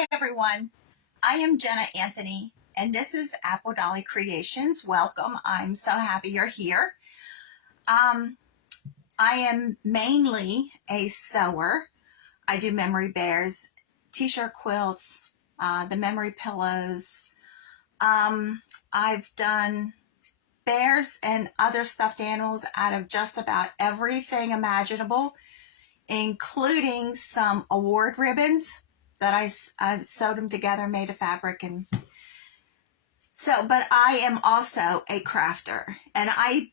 Hi everyone, I am Jenna Anthony and this is Apple Dolly Creations. Welcome, I'm so happy you're here. I am mainly a sewer. I do memory bears, t-shirt quilts, the memory pillows. I've done bears and other stuffed animals out of just about everything imaginable, including some award ribbons that I sewed them together, made a fabric, and so, but I am also a crafter, and I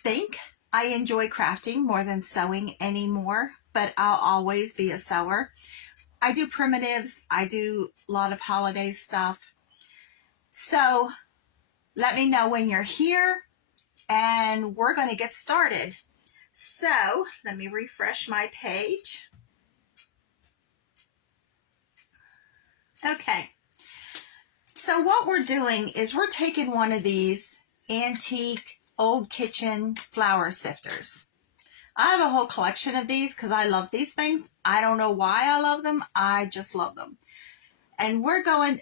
think I enjoy crafting more than sewing anymore, but I'll always be a sewer. I do primitives, I do a lot of holiday stuff. So let me know when you're here and we're going to get started. So let me refresh my page. Okay, so what we're doing is we're taking one of these antique old kitchen flour sifters. I have a whole collection of these because I love these things. I don't know why I love them. I just love them. And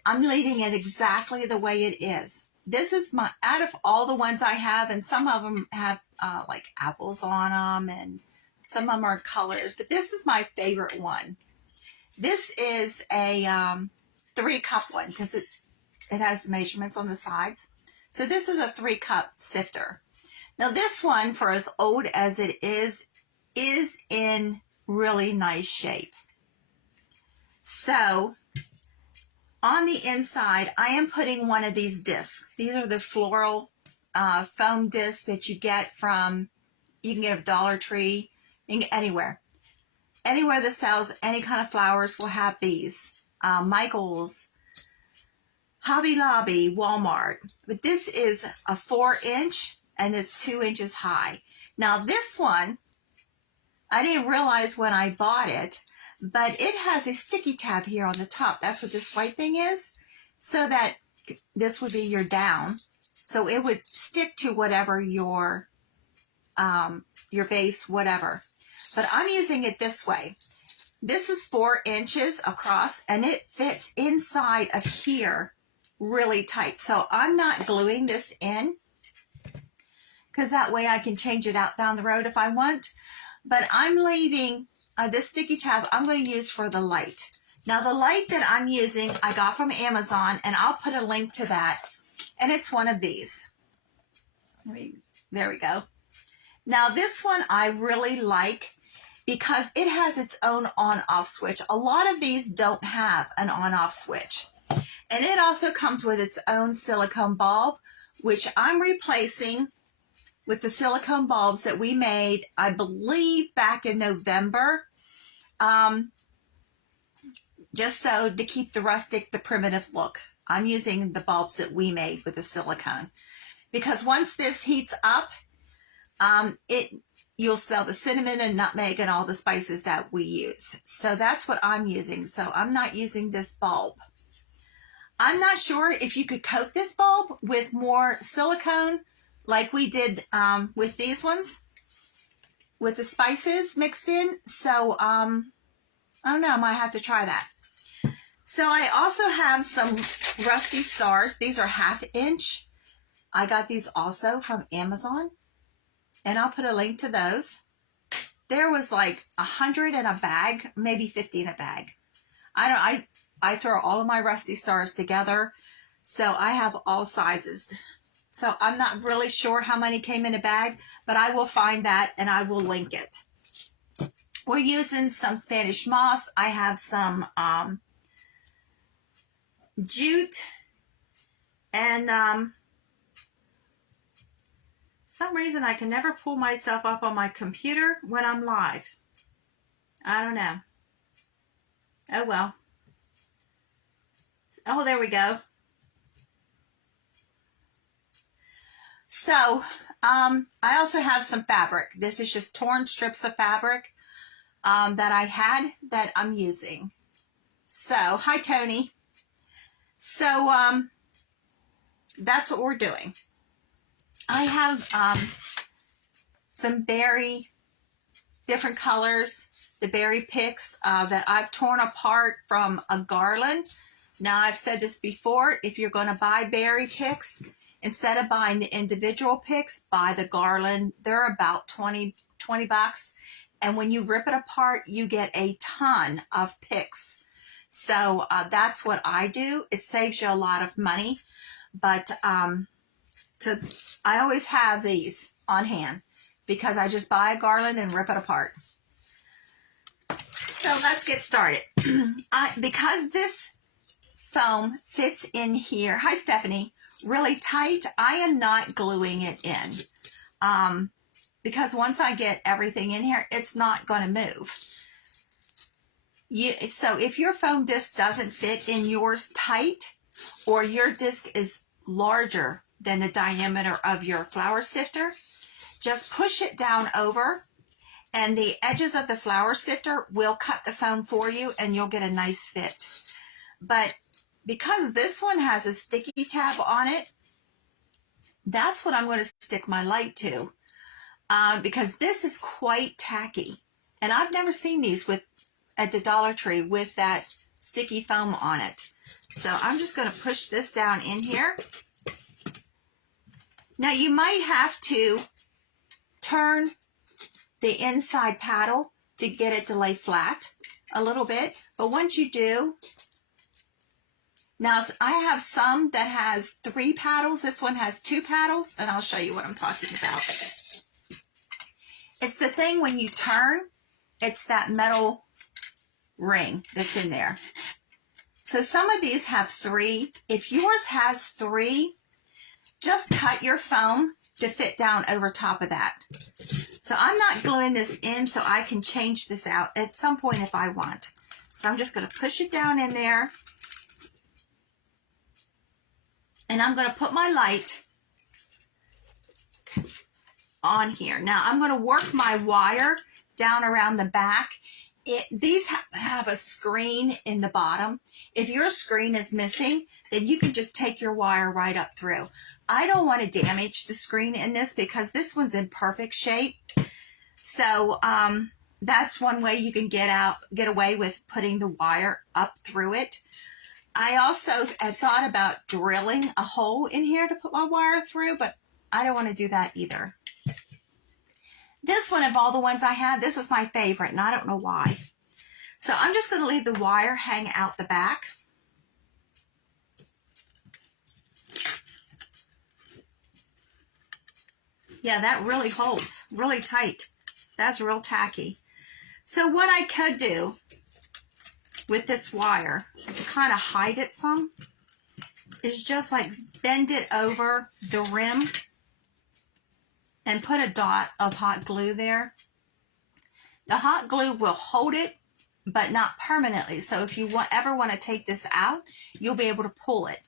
I'm leaving it exactly the way it is. This is out of all the ones I have, and some of them have like apples on them and some of them are colors, but this is my favorite one. This is a 3-cup one because it has measurements on the sides. So this is a 3-cup sifter. Now this one, for as old as it is in really nice shape. So on the inside, I am putting one of these discs. These are the floral foam discs that you get from, you can get at Dollar Tree, anywhere. Anywhere that sells any kind of flowers will have these. Michael's, Hobby Lobby, Walmart. But this is a 4-inch and it's 2 inches high. Now this one, I didn't realize when I bought it, but it has a sticky tab here on the top. That's what this white thing is. So that this would be your down. So it would stick to whatever your base, whatever. But I'm using it this way. This is 4 inches across and it fits inside of here really tight. So I'm not gluing this in because that way I can change it out down the road if I want. But I'm leaving this sticky tab I'm going to use for the light. Now the light that I'm using I got from Amazon, and I'll put a link to that. And it's one of these. There we go. Now this one I really like because it has its own on-off switch. A lot of these don't have an on-off switch. And it also comes with its own silicone bulb, which I'm replacing with the silicone bulbs that we made, I believe, back in November. Just so to keep the rustic, the primitive look. I'm using the bulbs that we made with the silicone. Because once this heats up, you'll smell the cinnamon and nutmeg and all the spices that we use. So that's what I'm using. So I'm not using this bulb. I'm not sure if you could coat this bulb with more silicone like we did with these ones, with the spices mixed in. So I don't know, I might have to try that. So I also have some rusty stars. These are 1/2 inch. I got these also from Amazon, and I'll put a link to those. There was like 100 in a bag, maybe 50 in a bag. I throw all of my rusty stars together, so I have all sizes. So I'm not really sure how many came in a bag, but I will find that and I will link it. We're using some Spanish moss. I have some jute, and some reason I can never pull myself up on my computer when I'm live. I don't know. Oh well. Oh, there we go. So I also have some fabric. This is just torn strips of fabric that I had that I'm using. So hi Tony. So that's what we're doing. I have some very different colors the berry picks that I've torn apart from a garland. Now, I've said this before, if you're going to buy berry picks, instead of buying the individual picks, buy the garland. They're about 20 bucks. And when you rip it apart, you get a ton of picks. So that's what I do. It saves you a lot of money. But I always have these on hand because I just buy a garland and rip it apart. So let's get started. Because this foam fits in here, hi Stephanie, really tight, I am not gluing it in. Because once I get everything in here, it's not going to move. So if your foam disc doesn't fit in yours tight, or your disc is larger than the diameter of your flour sifter, just push it down over, and the edges of the flour sifter will cut the foam for you, and you'll get a nice fit. But because this one has a sticky tab on it, that's what I'm going to stick my light to, because this is quite tacky. And I've never seen these at the Dollar Tree with that sticky foam on it. So I'm just going to push this down in here. Now you might have to turn the inside paddle to get it to lay flat a little bit. But once you do, now I have some that has 3 paddles. This one has 2 paddles, and I'll show you what I'm talking about. It's the thing when you turn, it's that metal ring that's in there. So some of these have 3. If yours has 3, just cut your foam to fit down over top of that. So I'm not gluing this in, so I can change this out at some point if I want. So I'm just going to push it down in there. And I'm going to put my light on here. Now I'm going to work my wire down around the back. These have a screen in the bottom. If your screen is missing, then you can just take your wire right up through. I don't want to damage the screen in this because this one's in perfect shape. So that's one way you can get away with putting the wire up through it. I also had thought about drilling a hole in here to put my wire through, but I don't want to do that either. This one of all the ones I have, this is my favorite, and I don't know why. So I'm just going to leave the wire hang out the back. Yeah, that really holds, really tight. That's real tacky. So what I could do with this wire to kind of hide it some is just like bend it over the rim and put a dot of hot glue there. The hot glue will hold it, but not permanently. So if you ever want to take this out, you'll be able to pull it.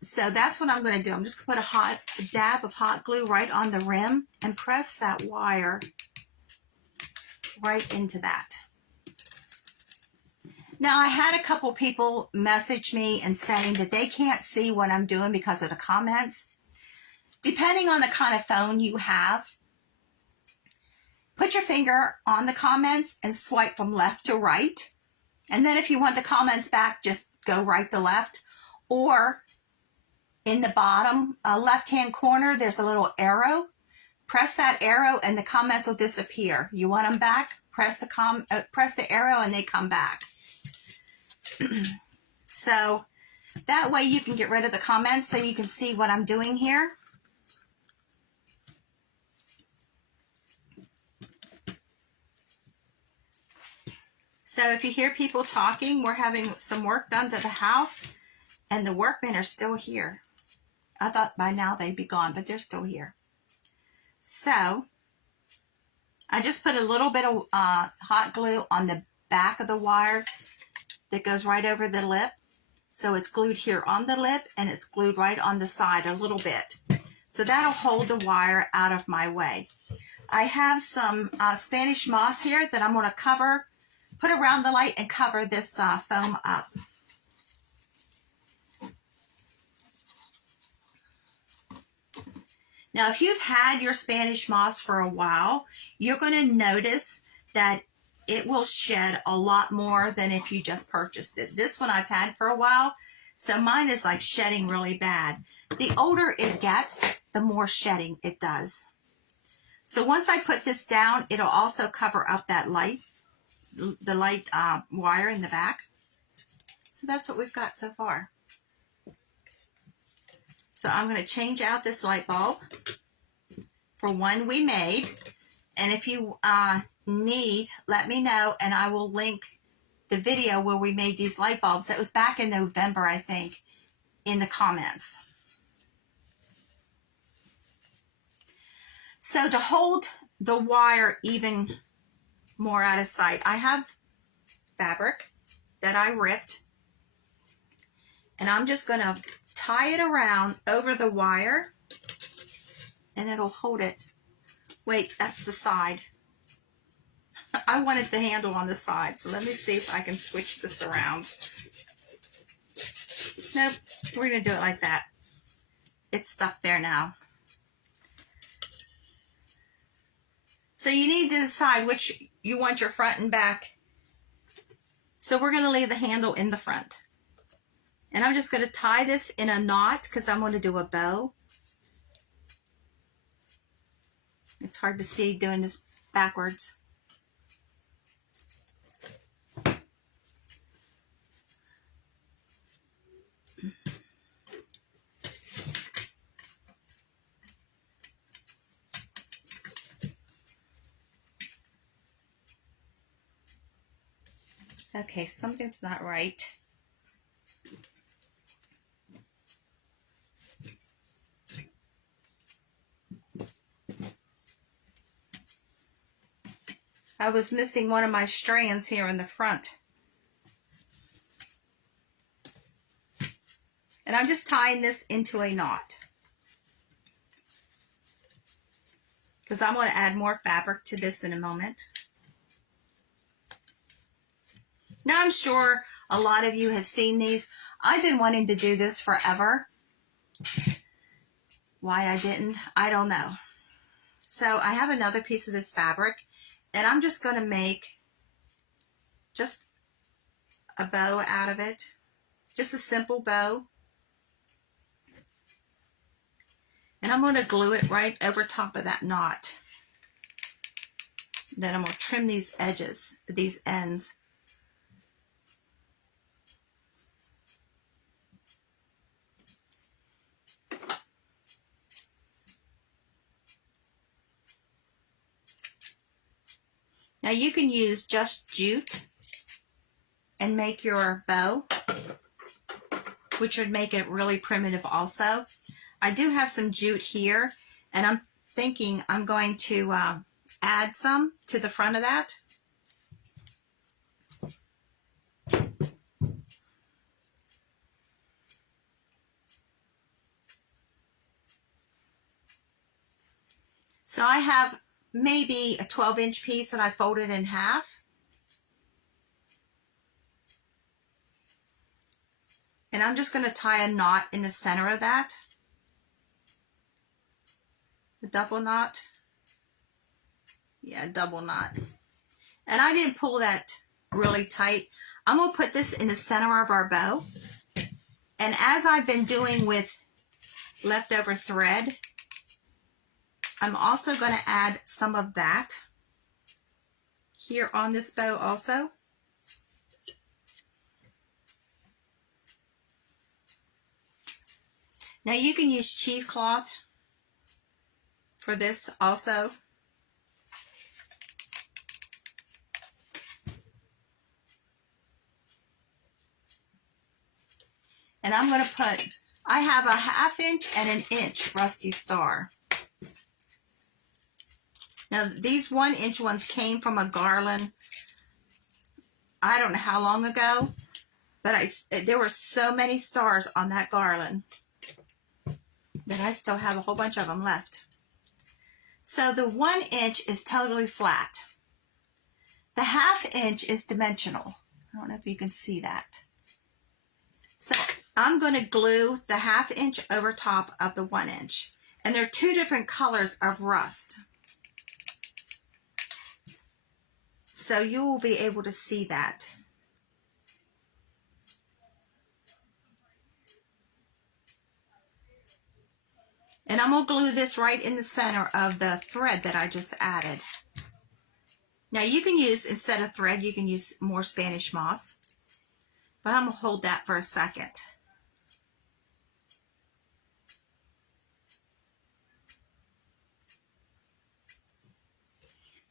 So that's what I'm going to do. I'm just going to put a dab of hot glue right on the rim and press that wire right into that. Now, I had a couple people message me and saying that they can't see what I'm doing because of the comments. Depending on the kind of phone you have, put your finger on the comments and swipe from left to right. And then if you want the comments back, just go right to left. Or in the bottom left-hand corner, there's a little arrow. Press that arrow and the comments will disappear. You want them back? Press the arrow and they come back. So that way you can get rid of the comments so you can see what I'm doing here. So if you hear people talking, we're having some work done to the house and the workmen are still here. I thought by now they'd be gone, but they're still here. So I just put a little bit of hot glue on the back of the wire that goes right over the lip. So it's glued here on the lip and it's glued right on the side a little bit. So that'll hold the wire out of my way. I have some Spanish moss here that I'm going to put around the light and cover this foam up. Now, if you've had your Spanish moss for a while, you're going to notice that it will shed a lot more than if you just purchased it. This one I've had for a while, so mine is like shedding really bad. The older it gets, the more shedding it does. So once I put this down, it'll also cover up that light, the light wire in the back. So that's what we've got so far. So I'm going to change out this light bulb for one we made. And if you need, let me know, and I will link the video where we made these light bulbs. That was back in November, I think, in the comments. So to hold the wire even more out of sight, I have fabric that I ripped, and I'm just going to tie it around over the wire, and it'll hold it. Wait, that's the side. I wanted the handle on the side, so let me see if I can switch this around. Nope, we're going to do it like that. It's stuck there now. So you need to decide which you want your front and back. So we're going to leave the handle in the front. And I'm just going to tie this in a knot because I'm going to do a bow. It's hard to see doing this backwards. Okay, something's not right. I was missing one of my strands here in the front. And I'm just tying this into a knot, because I'm going to add more fabric to this in a moment. Now I'm sure a lot of you have seen these. I've been wanting to do this forever. Why I didn't, I don't know. So I have another piece of this fabric, and I'm just going to make just a bow out of it. Just a simple bow. And I'm going to glue it right over top of that knot. Then I'm going to trim these edges, these ends. Now you can use just jute and make your bow, which would make it really primitive also. I do have some jute here, and I'm thinking I'm going to add some to the front of that. So I have maybe a 12-inch piece that I folded in half. And I'm just going to tie a knot in the center of that. The double knot. Yeah, double knot. And I didn't pull that really tight. I'm going to put this in the center of our bow. And as I've been doing with leftover thread, I'm also going to add some of that here on this bow also. Now you can use cheesecloth for this also. And I'm going to put, I have a 1/2 inch and an inch rusty star. Now these 1-inch ones came from a garland, I don't know how long ago, but there were so many stars on that garland that I still have a whole bunch of them left. So the 1-inch is totally flat. The 1/2 inch is dimensional. I don't know if you can see that. So I'm going to glue the 1/2 inch over top of the 1-inch. And there are two different colors of rust. so you will be able to see that. And I'm going to glue this right in the center of the thread that I just added. Now you can use, instead of thread, you can use more Spanish moss. But I'm going to hold that for a second.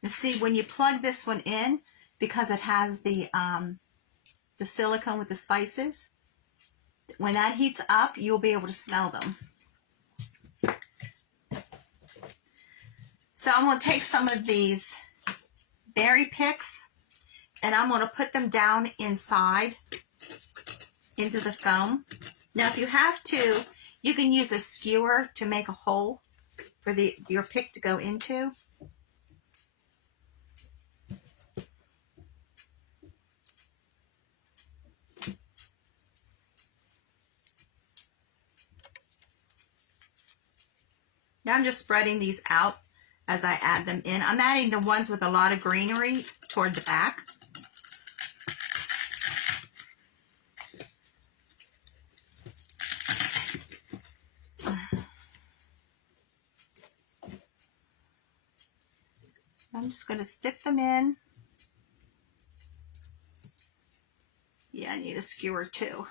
And see, when you plug this one in, because it has the silicone with the spices, when that heats up, you'll be able to smell them. So I'm going to take some of these berry picks and I'm going to put them down inside into the foam. Now if you have to, you can use a skewer to make a hole for your pick to go into. Now I'm just spreading these out as I add them in. I'm adding the ones with a lot of greenery toward the back. I'm just going to stick them in. Yeah, I need a skewer too.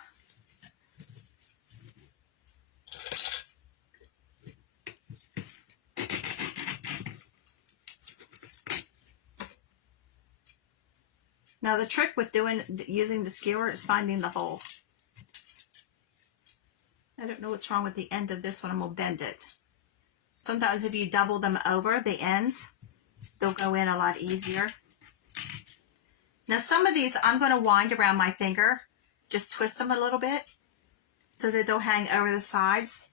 Now the trick with using the skewer is finding the hole. I don't know what's wrong with the end of this one. I'm going to bend it. Sometimes if you double them over the ends, they'll go in a lot easier. Now some of these I'm going to wind around my finger. Just twist them a little bit so that they'll hang over the sides.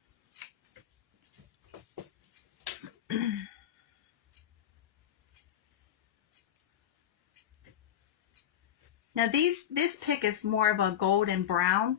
Now this pick is more of a golden brown.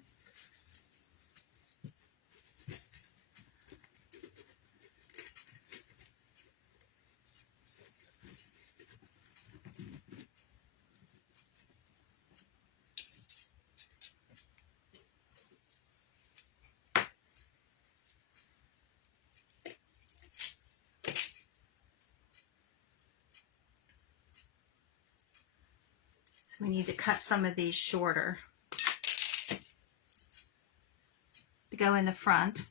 So we need to cut some of these shorter to go in the front.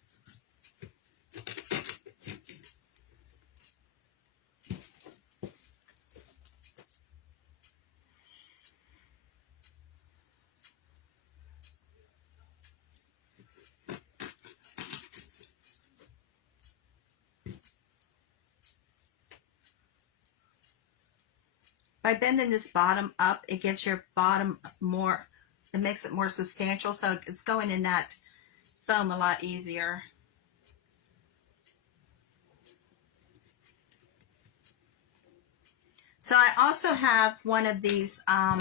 By bending this bottom up, it gives your bottom more, it makes it more substantial, so it's going in that foam a lot easier. So I also have one of these, I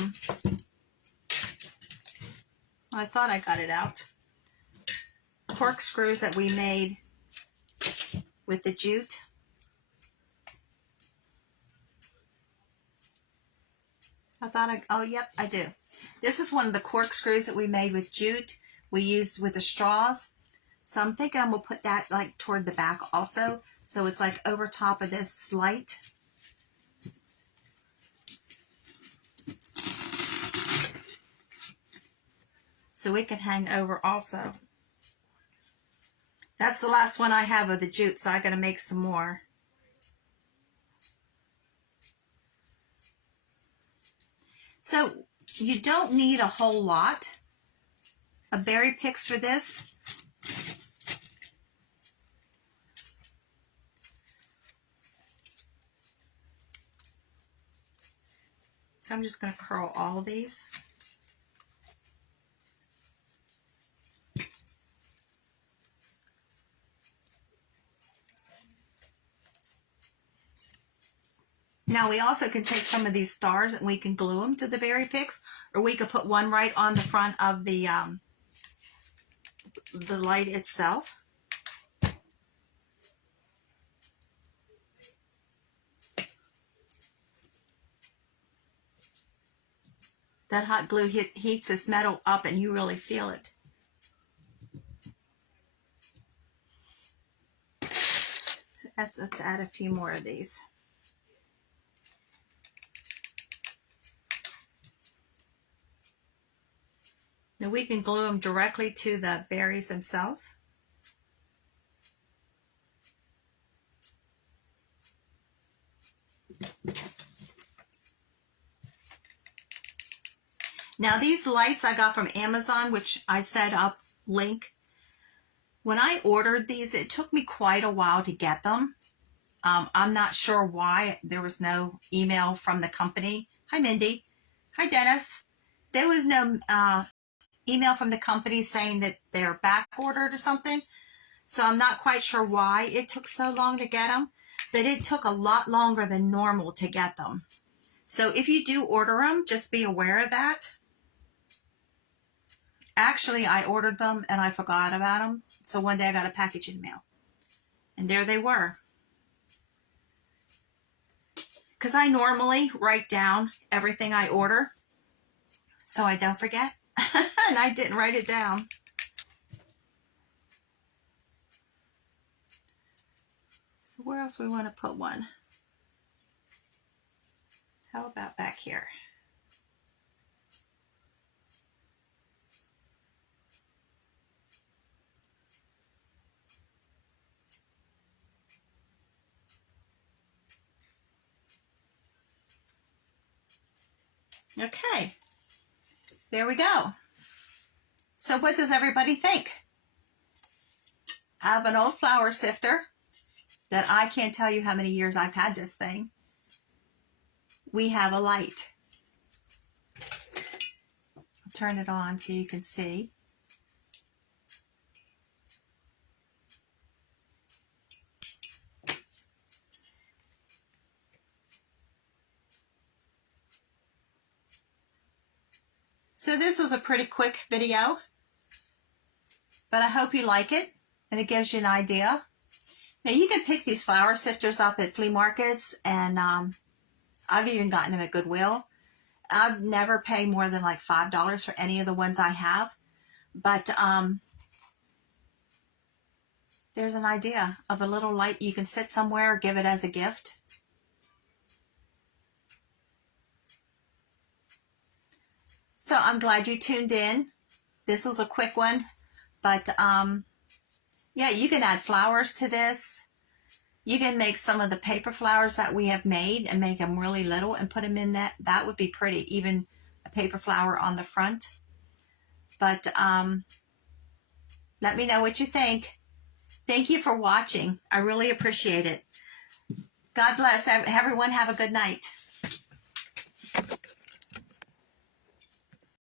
thought I got it out, corkscrews that we made with the jute. Oh, yep, I do. This is one of the corkscrews that we made with jute. We used with the straws. So I'm thinking I'm going to put that like toward the back also. So it's like over top of this light. So it can hang over also. That's the last one I have of the jute, so I got to make some more. So you don't need a whole lot of berry picks for this. So I'm just going to curl all these. Now we also can take some of these stars and we can glue them to the berry picks, or we could put one right on the front of the light itself. That hot glue heats this metal up and you really feel it. So let's add a few more of these. Now we can glue them directly to the berries themselves. Now these lights I got from Amazon, which I set up link. When I ordered these, it took me quite a while to get them. I'm not sure why. There was no email from the company. Hi, Mindy. Hi, Dennis. There was no email from the company saying that they're back ordered or something. So I'm not quite sure why it took so long to get them. But it took a lot longer than normal to get them. So if you do order them, just be aware of that. Actually, I ordered them and I forgot about them. So one day I got a package in the mail. And there they were. Because I normally write down everything I order so I don't forget. And I didn't write it down. So where else we want to put one? How about back here? Okay, there we go. So what does everybody think? I have an old flour sifter that I can't tell you how many years I've had this thing. We have a light. I'll turn it on so you can see. So this was a pretty quick video, but I hope you like it and it gives you an idea. Now you can pick these flour sifters up at flea markets, and I've even gotten them at Goodwill. I've never paid more than like $5 for any of the ones I have, but there's an idea of a little light you can sit somewhere or give it as a gift. So I'm glad you tuned in. This was a quick one, but yeah, you can add flowers to this. You can make some of the paper flowers that we have made and make them really little and put them in that. That would be pretty, even a paper flower on the front. But let me know what you think. Thank you for watching. I really appreciate it. God bless everyone. Have a good night.